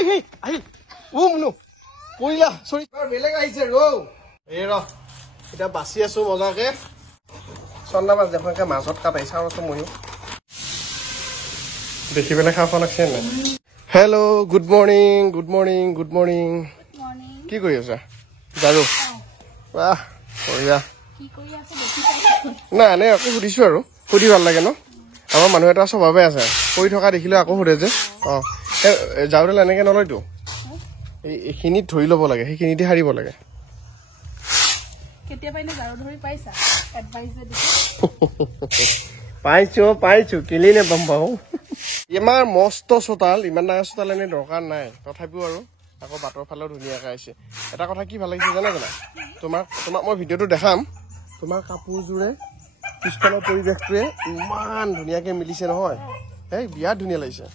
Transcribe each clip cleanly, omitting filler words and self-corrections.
ঐ হেই আহিল ও মুনু পৰিলা সৰি বেলেগ আহিছে ৰৌ এই ৰ এটা বাছি আছো মজাকে চন্দা মাছ দেখোনকে মাছত কাটাই চাও আছো ময়ো দেখি পেলাই খাব লাগছে নাই hello' good morning good morning good morning কি কৰি আছা জাৰু বাহ বঢ়িয়া নাই এনে আকৌ সুধিছো আৰু সুধি ভাল লাগে ন আমাৰ মানুহ এটা স্বভাৱে আছে কৰি থকা দেখিলে আকৌ সোধে যে জাৰুডাল এনেকে নলয়তো এইখিনিত ধৰি ল'ব লাগে সেইখিনিতে হাৰিব লাগে পাইছো কেলিনে বম পাও ইমান মস্ত চোতাল ইমান ডাঙৰ চোতাল এনে দৰকাৰ নাই তথাপিও আৰু আকৌ বাটৰ ফালেও ধুনীয়াকৈ আহিছে এটা কথা কি ভাল লাগিছে জানা তোমাক মই ভিডিঅ'টো দেখাম তোমাৰ কাপোৰযোৰে পিছফালৰ পৰিৱেশটোৱে ইমান ধুনীয়াকৈ মিলিছে নহয় এই বিৰাট ধুনীয়া লাগিছে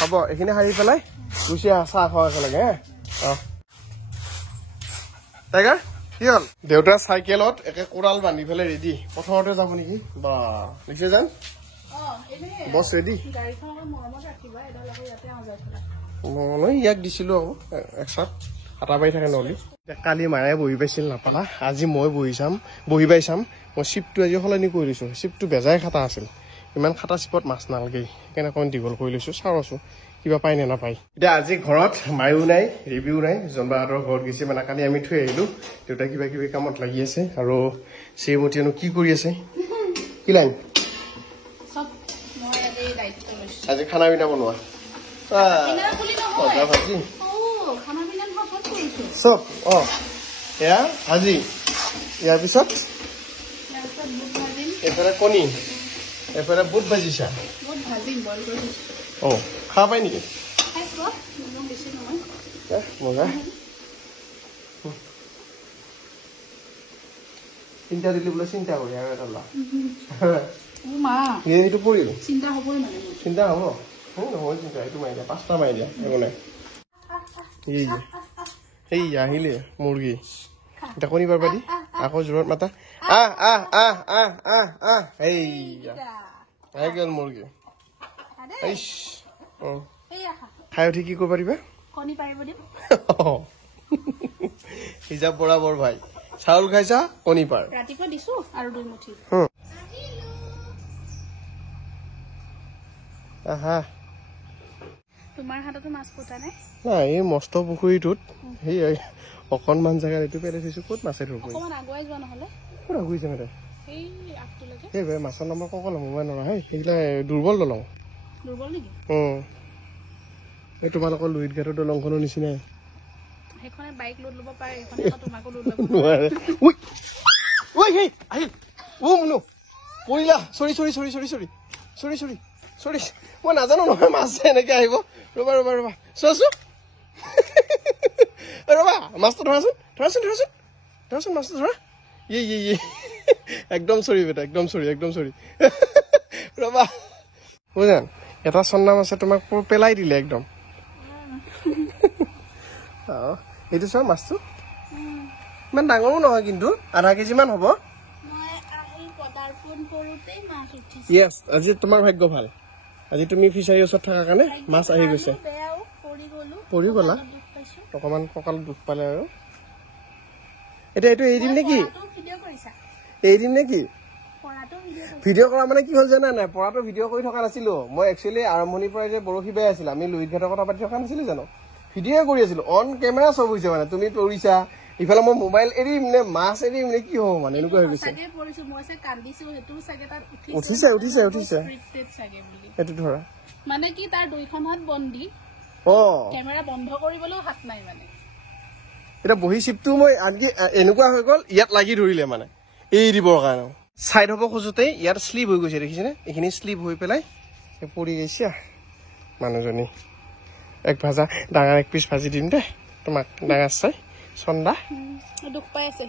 হ'ব এইখিনি সাৰি পেলাই গুচি চাহ খোৱা একেলগে টাইগাৰ কি হ'ল দেউতাৰ চাইকেলত একে কোৰাল বান্ধি পেলাই ৰেডি পথাৰতে যাব নেকি বা লিখছে যেন বছ ৰেডি মই ইয়াক দিছিলো আকৌ একচাত হাতা পাৰি থাকে নহ'লে কালি মায়ে বহি পাইছিল নাপালা আজি মই বহি পাই চাম মই চিপটো আজি সলনি কৰি লৈছো চিপটো বেজাই খাটা আছিল ইমান খাটা চিপত মাছ নালাগে সেইকাৰণে অকণ দীঘল কৰি লৈছো চাওঁ আছো কিবা পাই নে নাপায় এতিয়া আজি ঘৰত মায়ো নাই ৰিভিউ নাই জনবাহঁতৰ ঘৰত গৈছে মানে কালি আমি থৈ আহিলো দেউতা কিবা কিবি কামত লাগি আছে আৰু শ্ৰীমতীয়েনো কি কৰি আছে কি লাইন আজি খানা পিনা বনোৱা ভাজি চব এয়া ভাজি ইয়াৰ পিছত এফালে কণী এফালে বুট ভাজিছা খাব পাই নেকি মজা চিন্তা দিলি বোলে চিন্তা কৰি আৰু এটা এইটো পৰিল চিন্তা হ'ব নহয় চিন্তা এইটো মাৰি দিয়া 5টা মাৰি দিয়া একো নাই এই আহিলে মুৰ্গী এতিয়া কণী পাৰবা দি আকৌ জোৰত মাতা আহি গ'ল মুৰ্গী খাই উঠি কি কৰিব পাৰিবা হিজাব বৰাবৰ ভাই চাউল খাইছা কণী পাৰ ৰাতিপুৱা দিছো আৰু 2 মুঠি তোমাৰ হাততো মাছ পোতা নাই নাই এই মস্ত পুখুৰীটোত সেই অকণমান জেগাত এইটো পেলাই থৈছো ক'ত মাছে ধৰিব অকণমান আগুৱাই যোৱা নহ'লে ক'ত আগুৱাইছে মানে এই আগটোলৈকে এই ভাই মাছৰ নামৰ ককল মোবাইল নহয় হেই সেইগিলা দুৰ্বল দলং নেকি এই তোমালোকৰ লুইট ঘাটৰ দলংখনৰ নিচিনাই সেইখনে বাইক লোড ল'ব পাৰে এইখনে তোমাকো লোড ল'ব নোৱাৰে ঐ হেই আহিল ও মুনু পৰিলা সৰি মই নাজানো নহয় মাছ এনেকে আহিব ৰবা চোৱাচো ৰবা মাছটো ধৰাচোন মাছটো ধৰা ইয়ে একদম চৰি বেটা একদম চৰি ৰবা বুজান এটা চন্দা মাছে তোমাক পেলাই দিলে একদম এইটো চোৱা মাছটো ইমান ডাঙৰো নহয় কিন্তু আধা কেজিমান হ'ব ইয়েছ আজি তোমাৰ ভাগ্য ভাল আজি তুমি ফিচাৰী ওচৰত থকাৰ কাৰণে মাছ আহি গৈছে পৰি গ'লা অকণমান কঁকাল দুখ পালে আৰু এতিয়া এইটো এৰি দিম নেকি ভিডিঅ' কৰা মানে কি হ'ল জানা নাই পৰাটো ভিডিঅ' কৰি থকা নাছিলো মই একচুৱেলি আৰম্ভণিৰ পৰাই যে বৰশী বাই আছিল আমি লুইট ঘাটৰ কথা পাতি থকা নাছিলো জানো ভিডিঅ' কৰি আছিলো অন কেমেৰা চব হৈছে মানে তুমি পৰিছা ইফালে মই মোবাইল এৰিম নে মাছ এৰিম নে কি হ'ব মানে এনেকুৱা হৈ গৈছে উঠিছে এইটো ধৰা মানে কি তাৰ দুইখন হাত বন্ধি কেমেৰা বন্ধ কৰিবলৈও হাত নাই মানে এটা বহি চিপটো মই আনকি এনেকুৱা হৈ গ'ল ইয়াত লাগি ধৰিলে মানে এই দিবৰ কাৰণে চাইড হ'ব খোজোতে ইয়াত শ্লিপ হৈ গৈছে দেখিছেনে এইখিনি শ্লিপ হৈ পেলাই পৰি গৈছে মানুহজনী ভাজা ডাঙৰ 1 পিচ ভাজি দিম দে তোমাক ডাঙৰ চাই চন্দা দুখ পাই আছে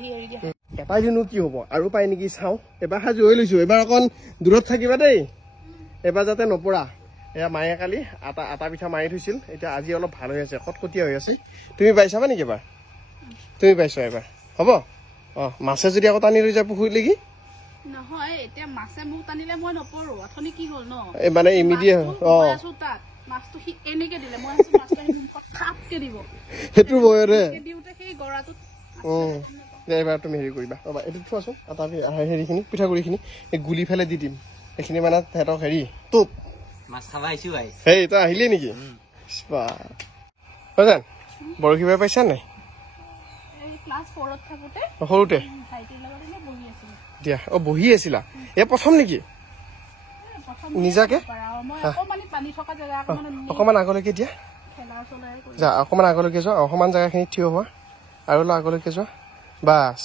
এটাই দিনো কি হ'ব আৰু পাই নেকি চাওঁ এবাৰ সাজু হৈ লৈছো এবাৰ অকণ দূৰত থাকিবা দেই এবাৰ যাতে নপৰা এয়া মায়ে কালি আটা পিঠা মাৰি থৈছিল এতিয়া আজি অলপ ভাল হৈ আছে কটকটীয়া হৈ আছে তুমি পাইছাবা নেকি এবাৰ তুমি পাইছা এবাৰ হ'ব মাছে যদি আকৌ টানি লৈ যায় পুখুৰীত লাগি নহয় এতিয়া মাছে মোক টানিলে মই নপৰো অথনি কি হ'ল ন মানে ইমিডিয়েট মাছটো হি এনেকে দিলে মই মাছটো মুখত খাপকে দিব হেতু বয়ৰে দিউতে সেই গৰাটো এবাৰ তুমি হেৰি কৰিবা ৰবা এইটো থোৱাচোন এটা হেৰিখিনি পিঠাগুড়িখিনি এই গুলি ফেলে দি দিম এইখিনি মানে সিহঁতক হেৰি তোপ মাছ খাব আহিছো ভাই সেই তই আহিলি নেকি জান বৰশী বাই পাইছা নাই ক্লাছ 4 ত থাকোতে সৰুতে ভাইটিৰ লগত এনে বহি আছিলো দিয়া বহি আছিলা এই প্ৰথম নেকি নিজাকে অকমান আগলৈকে দিয়া যা অকমান আগলৈকে যোৱা অকমান জেগাখিনি থিয় হোৱা আৰু অলপ আগলৈকে যোৱা বাছ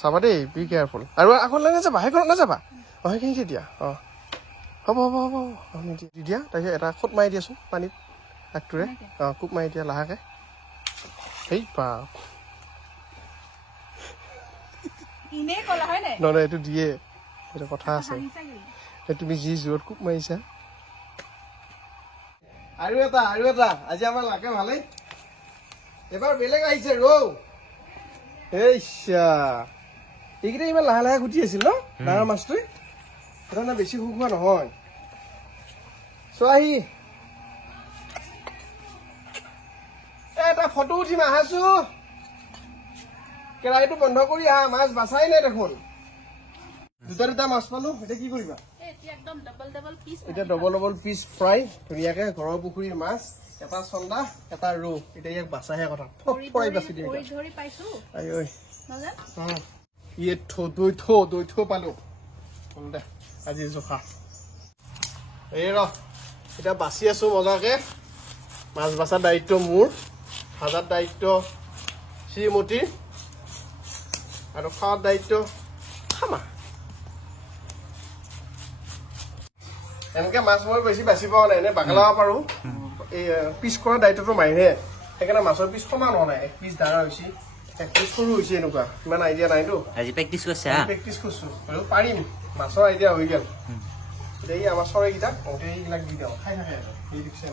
চাবা দেই বি কেয়াৰফুল আৰু আগলৈ নাযাবা সেইখনত নাযাবা সেইখিনিতে দিয়া হ'ব হ'ব হ'ব দি দিয়া তাৰপিছত এটা খুট মাৰি দিয়াচোন পানীত আগটোৰে কোপ মাৰি দিয়া লাহেকে সেই বাপ নহয় এইটো দিয়ে এইটো কথা আছে তুমি যি জোৰত কোপ মাৰিছা আৰু এটা আজি আমাৰ লাগে ভালেই এবাৰ বেলেগ আহিছে ৰৌ এইকেইটা ইমান লাহে লাহে খুটি আছিল ন ডাঙৰ মাছটোৱে এটা বেছি শুকোৱা নহয় চোৱাহি এটা ফটো উঠিম আহাছো কেৰাহীটো বন্ধ কৰি আহা মাছ বাচাই নাই দেখোন দুটা মাছ পালো এতিয়া কি কৰিবা এতিয়া ডবল পিচ ফ্ৰাই ধুনীয়াকে ঘৰৰ পুখুৰীৰ মাছ এটা চন্দা এটা ৰৌ এতিয়া ইয়াক বাচাহে কথা ফৰাই বাচি দিয়ে দৈ থো পালো দে আজি জোখা এই ৰ এতিয়া বাচি আছো মজাকে মাছ বাচাৰ দায়িত্ব মোৰ ভাজাৰ দায়িত্ব শ্ৰীমতীৰ আৰু খোৱাৰ দায়িত্ব খামা এনেকে মাছ মই বেছি বাচি পোৱা নাই এনে বাগলাব পাৰো এই পিচ কৰাৰ দায়িত্বটো মাৰিহে সেইকাৰণে মাছৰ পিচ সমান হোৱা নাই এক পিচ ডাঙৰ হৈছে এক পিচ সৰু হৈছে এনেকুৱা ইমান আইডিয়া নাইতো আজি প্ৰেক্টিচ কৰিছো আৰু পাৰিম মাছৰ আইডিয়া হৈ গ'ল এতিয়া এই আমাৰ চৰাইকেইটাক এইবিলাক দি দিওঁ খাই থাকে সেই দিছে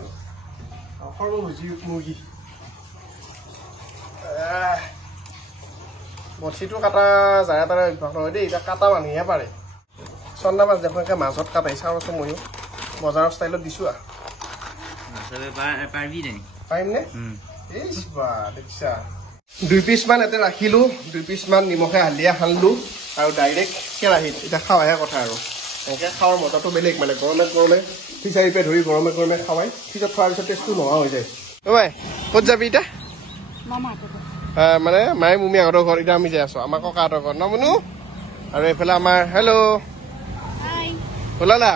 সৰ্বভোজী মুৰ্গী বঠিটো কাটা জাৰে তাৰে অভ্যাস নহয় দেই এতিয়া কাটা মানুহে পাৰে চন্দা মাছ দেখোন এনেকৈ মাজত কাটাই চাওঁচোন ময়ো বজাৰৰ ষ্টাইলত দিছো পাৰিম নে এই দেখিছা 2 পিচ মান ইয়াতে ৰাখিলো 2 পিচ মান নিমখে হালধিয়ে সানিলো আৰু ডাইৰেক্ট কেৰাহীত এতিয়া খাৱাহে কথা আৰু এনেকৈ খাৱাৰ মজাটো বেলেগ মানে গৰমে গৰমে ফিচাৰী পে ধৰি গৰমে গৰমে খাৱাই ফ্ৰিজত থোৱাৰ পিছত টেষ্টটো নোহোৱা হৈ যায় অ' ক'ত যাবি এতিয়া মানে মায়ে মুমিহঁতৰ ঘৰ এতিয়া আমি যাই আছো আমাৰ ককাহঁতৰ ঘৰত ন মুনু আৰু এইফালে আমাৰ হেল্ল' ওলালা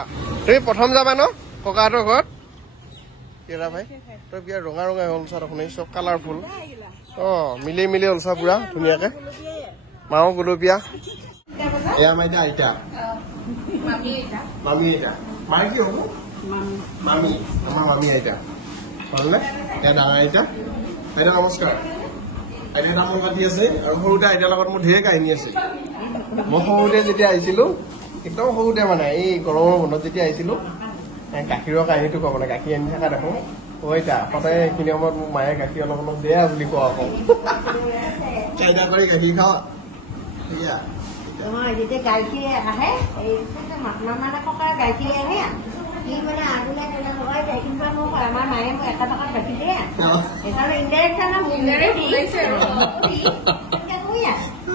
তুমি প্ৰথম যাবা ন ককাহঁতৰ ঘৰত কেৰা ভাই তই বিয়া ৰঙা ৰঙা হ'ল চাৰ শুনি চব কালাৰফুল মিলি হ'ল চা পুৰা ধুনীয়াকে মাও গুলপীয়া এয়া আমাৰ এতিয়া আইতা মামী আইতা মায়ে কি হ'ব মামী আমাৰ মামী আইতা হ'লনে এয়া ডাঙৰ আইতা আইতা নমস্কাৰ আইতা তামোল কাটি আছে আৰু সৰুতে আইতাৰ লগত মোৰ ঢেৰ কাহিনী আছে মই সৰুতে যেতিয়া আহিছিলো একদম সৰুতে মানে এই গৰমৰ বন্ধত যেতিয়া আহিছিলো গাখীৰৰ কাহিনীটো ক'ব মানে গাখীৰ আনি থকা দেখোঁ আইতা সদায় সেইখিনি সময়ত মোক মায়ে গাখীৰ অলপ অলপ বেয়া বুলি কোৱা আকৌ কাইদা কৰি গাখীৰ খাওঁ যেতিয়া গাখীৰ আহে মানে ককাৰ গাখীৰ আহে সি মানে আগলে গাখীৰ মোক আমাৰ মায়ে মোক 1 টকাত গাখীৰ দিয়ে সেইকাৰণে ইনডাইৰেক্ট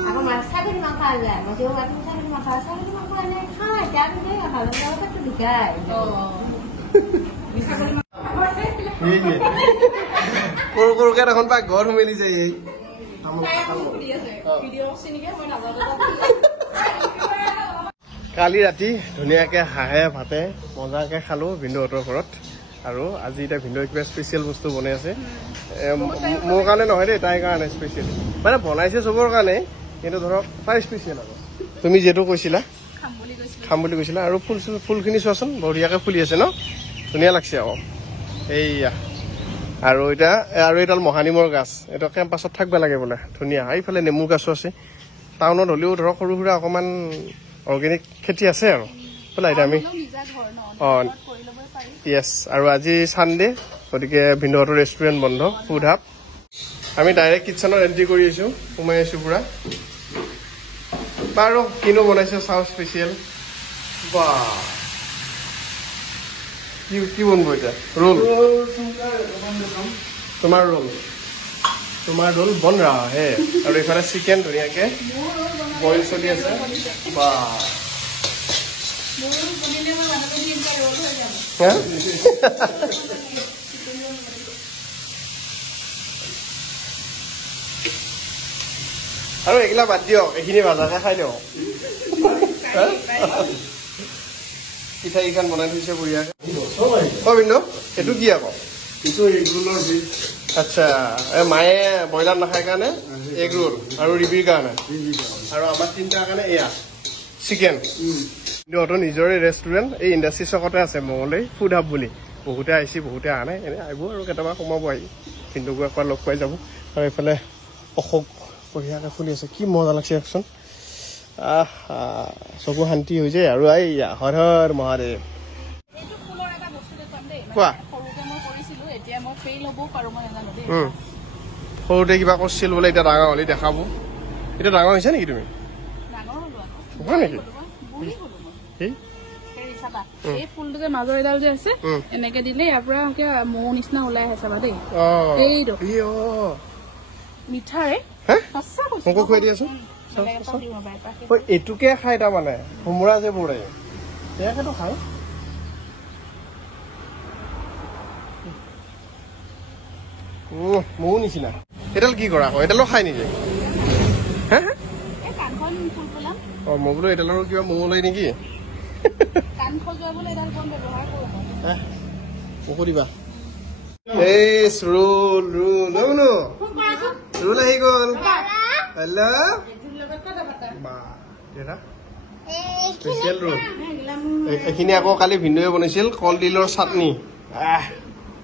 আকৌ মাছ ছাগলী মাংস আনিলে মই ছাগলী মাংস আনে খাওঁ এতিয়া লিখাই সৰু সৰুকে দেখোন পাই ঘৰ মেলি যায় এই কালি ৰাতি ধুনীয়াকে হাঁহে ভাতে মজাকে খালো ভিন্দুহঁতৰ ঘৰত আৰু আজি এতিয়া ভিন্দুৱে কিবা স্পেচিয়েল বস্তু বনাই আছে মোৰ কাৰণে নহয় দেই তাইৰ কাৰণে স্পেচিয়েল মানে বনাইছে চবৰ কাৰণে কিন্তু ধৰক তাই স্পেচিয়েল আৰু তুমি যিহেতু কৈছিলা খাম বুলি কৈছিলা আৰু ফুলখিনি চোৱাচোন বঢ়িয়াকে ফুলি আছে ন ধুনীয়া লাগছে আকৌ এইয়া আৰু এতিয়া আৰু এডাল মহানিমৰ গাছ এইটো কেম্পাছত থাকিব লাগে বোলে ধুনীয়া এইফালে নেমু গাছো আছে টাউনত হ'লেও ধৰক সৰু সুৰা অকণমান অৰ্গেনিক খেতি আছে আৰু বোলে এতিয়া আমি য়েছ আৰু আজি ছানডে গতিকে ভিন্দুহঁতৰ ৰেষ্টুৰেণ্ট বন্ধ ফুড হাব আমি ডাইৰেক্ট কিটচেনত এণ্ট্ৰি কৰি আহিছোঁ সোমাই আহিছোঁ পুৰা বাৰু কিনো বনাইছে চাওঁ স্পেচিয়েল বা কি বনব এতিয়া ৰোল তোমাৰ ৰোল বন ৰহা হে আৰু এইফালে চিকেন ধুনীয়াকে বইল চলি আছে বা আৰু এইগিলা বাদ দিয়ক এইখিনি ভাজাকে খাই দিয়ক পিঠা কেইখন বনাই থৈছে বঢ়িয়াকে বিন্দু এইটো কি আকৌ আচ্ছা মায়ে ব্ৰইলাৰ নাখায় কাৰণে এগ ৰোল আৰু ৰিবিৰ কাৰণে আৰু আমাৰ তিনিটাৰ কাৰণে এয়া চিকেন কিন্তু নিজৰে ৰেষ্টুৰেণ্ট এই ইণ্ডাষ্ট্ৰি চকতে আছে মঙলদৈ ফুড হাব বুলি বহুতে আহিছে বহুতে অহা নাই এনে আহিব আৰু কেতিয়াবা সোমাব আহি কিন্তু একবাৰ লগ পাই যাব আৰু এইফালে অশোক বঢ়িয়াকৈ ফুলি আছে কি মজা লাগছে একচোন চকু শান্তি হৈ যায় আৰু এই হৰ হৰ মহাদেৱ কোৱা সৰুতে কিবা কৰিছিল বোলে এতিয়া ডাঙৰ হ'লে দেখাব এতিয়া ডাঙৰ হৈছে নেকি তুমি হয় নেকি এই ফুলটো যে মাজৰ এডাল যে আছে এনেকে দিলে ইয়াৰ পৰা মৌ নিচিনা ওলাই আহে চাবা দেই এইটো মিঠাৰে মোকো খুৱাই দি আছো এইটোকে খাই তাৰমানে কোমোৰা যে বুঢ়ে সেয়াকেতো খাই মৌ নিচিনা এডাল কি কৰা আকৌ এডালো খাই নেকি মই বোলো এডালৰ কিবা মৌ লয় নেকি মোকো দিবা ৰোল আহি গ'ল স্পেচিয়েল ৰোল এইখিনি আকৌ কালি ভিন্দুৱে বনাইছিল কলডিলৰ চাটনি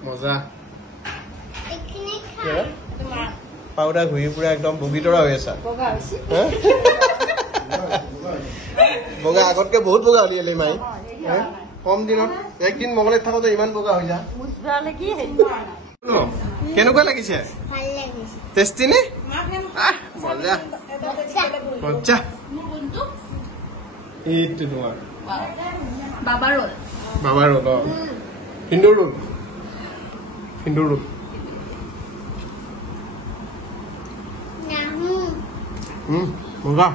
মজা পাউডাৰ ঘূৰি ফুৰা একদম বগীতৰা হৈ আছা বগা আগতকে বহুত বগা উলিয়ালে মাই কম দিনত একদিন মঙলদৈত থাকোতে ইমান বগা হৈ যা কেনেকুৱা লাগিছে টেষ্টি নে মজা মজা এইটো তোমাৰ বাবা ৰোল হিন্দু ৰোল মজা